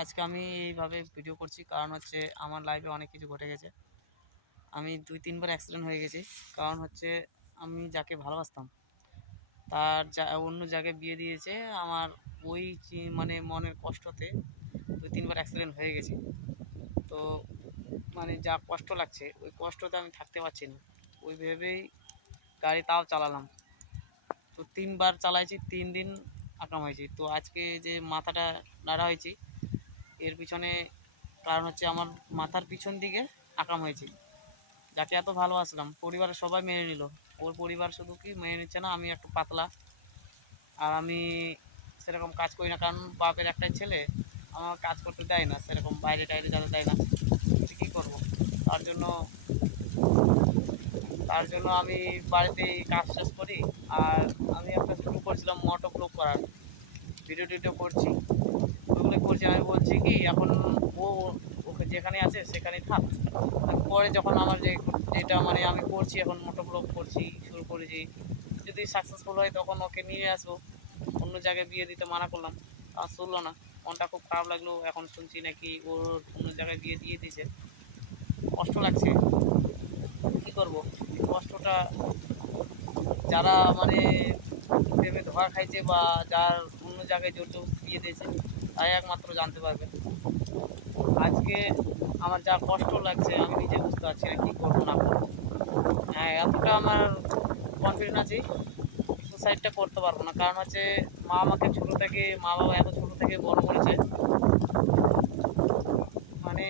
আজকে আমি এইভাবে ভিডিও করছি কারণ হচ্ছে আমার লাইফে অনেক কিছু ঘটে গেছে। আমি 2-3 বার অ্যাক্সিডেন্ট হয়ে গেছি। কারণ হচ্ছে আমি যাকে ভালোবাসতাম তার অন্য জায়গায় বিয়ে দিয়েছে। আমার ওই মানে মনের কষ্টতে 2-3 বার অ্যাক্সিডেন্ট হয়ে গেছি। তো মানে যা কষ্ট লাগছে ওই কষ্টতে আমি থাকতে পারছি না। ওই ভেবেই গাড়ি তাও চালালাম। তো 3 বার চালাইছি, 3 দিন আকাম হয়েছি। তো আজকে যে মাথাটা নাড়া হয়েছি এর পিছনে কারণ হচ্ছে আমার মাথার পিছন দিকে আকাম হয়েছে। যাকে এত ভালোবাসলাম পরিবারের সবাই মেনে নিল, ওর পরিবার শুধু কি মেনে নিচ্ছে না, আমি একটু পাতলা আর আমি সেরকম কাজ করি না। কারণ বাপের একটাই ছেলে, আমার কাজ করতে দেয় না, সেরকম বাইরে টাইরে যেতে দেয় না। কী করবো? তার জন্য তার জন্য আমি বাড়িতেই কাজ টাজ করি। আর আমি একটা শুরু করছিলাম মোটো ব্লগ করার, ভিডিও টিডিও করছি, ওগুলো করছি। আমি বলছি কি এখন ও ওকে যেখানে আছে সেখানেই থাক। আমি পরে যখন আমার যেটা মানে আমি করছি এখন মোটো ব্লগ করছি, শুরু করেছি, যদি সাকসেসফুল হয় তখন ওকে নিয়ে আসবো। অন্য জায়গায় বিয়ে দিতে মানা করলাম, আর শুনলো না। মনটা খুব খারাপ লাগলো। এখন শুনছি নাকি ওর অন্য জায়গায় বিয়ে দিয়ে দিয়েছে। কষ্ট লাগছে, কী করবো? এই কষ্টটা যারা মানে প্রেমে ধোঁকা খাইছে বা যার অন্য জায়গায় জোর জবরদস্তি বিয়ে দিয়েছে তাই একমাত্র জানতে পারবে। আজকে আমার যা কষ্ট লাগছে আমি নিজে বুঝতে পারছি না কী করবো না করবো। হ্যাঁ, এতটা আমার কনফিডেন্ট আছি সুসাইডটা করতে পারবো না। কারণ হচ্ছে মা বাবা এত ছোটো থেকে বড় করেছে, মানে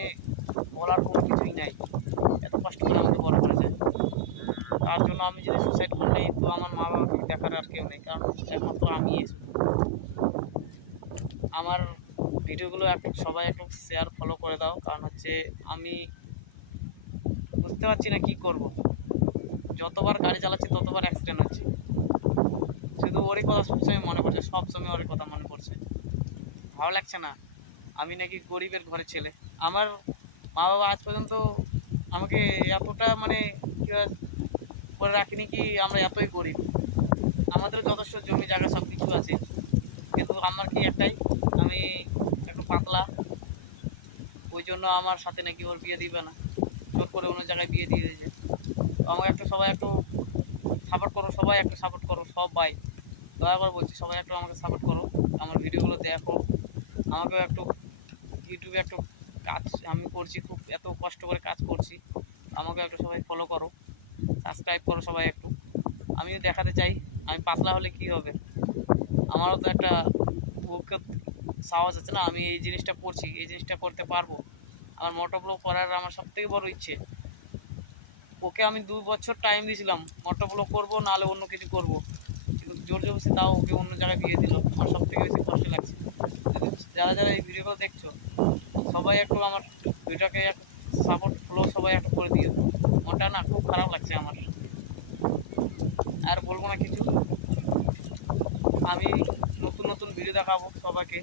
বলার কোনো কিছুই নাই। এত কষ্ট করে আমাকে বড় করেছে, তার জন্য আমি যদি সুসাইড করে নিই তো আমার মা বাবাকে দেখার আর কেউ নেই। কারণ একমাত্র আমি। আমার ভিডিওগুলো সবাই একটু শেয়ার ফলো করে দাও। কারণ হচ্ছে আমি বুঝতে পারছি না কী করব। যতবার গাড়ি চালাচ্ছি ততবার অ্যাক্সিডেন্ট হচ্ছে। শুধু ওরই কথা সবসময় মনে পড়ছে, সবসময় ওরই কথা মনে পড়ছে। ভালো লাগছে না। আমি নাকি গরিবের ঘরের ছেলে। আমার মা বাবা আজ পর্যন্ত আমাকে এতটা মানে কী করে রাখিনি কি আমরা এতই গরিব। আমাদের যথেষ্ট জমি জায়গা সব কিছু আছে, কিন্তু আমার কি একটাই, আমি একটু পাতলা। ওই জন্য আমার সাথে নাকি ওর বিয়ে দিবে না, জোর করে অন্য জায়গায় বিয়ে দিয়ে দিয়েছে। তো আমাকে সবাই একটু সাপোর্ট করো, সবাই একটু সাপোর্ট করো, সব ভাই দয়া করে বলছি সবাই একটু আমাকে সাপোর্ট করো। আমার ভিডিওগুলো দেখো, আমাকেও একটু ইউটিউবে একটু কাজ আমি করছি, খুব এত কষ্ট করে কাজ করছি। আমাকেও একটু সবাই ফলো করো, সাবস্ক্রাইব করো সবাই একটু। আমিও দেখাতে চাই আমি পাতলা হলে কী হবে। আমারও তো একটা বুকে সাহস আছে না, আমি এই জিনিসটা করছি, এই জিনিসটা করতে পারবো। আমার মোটো ব্লগ করার আমার সবথেকে বড় ইচ্ছে। ওকে আমি 2 বছর টাইম দিয়েছিলাম, মোটো ব্লগ করবো নাহলে অন্য কিছু করবো, কিন্তু জোর জবরদস্তি তাও ওকে অন্য জায়গায় বিয়ে দিল। আমার সবথেকে বেশি কষ্ট লাগছে। যারা যারা এই ভিডিওগুলো দেখছো সবাই একটু আমার ভিডিওটাকে সাপোর্ট ফলো সবাই একটু করে দিও। মনটা না খুব খারাপ লাগছে আমার। আর বলবো না কিছু। আমি নতুন নতুন ভিডিও দেখাবো সবাইকে,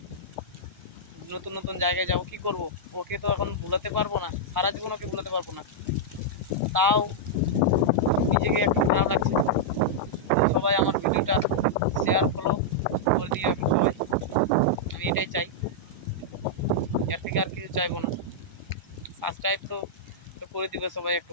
নতুন নতুন জায়গায় যাবো। কী করবো? ওকে তো এখন ভুলাতে পারবো না, সারা জীবন ওকে ভুলাতে পারবো না। তাও নিজেকে একটু খারাপ লাগছে। সবাই আমার ভিডিওটা শেয়ার ফলো করে দিয়ে একটু সবাই, আমি এটাই চাই, এর থেকে আর কিছু চাইবো না। সাবস্ক্রাইব তো করে দিবে সবাই একটু।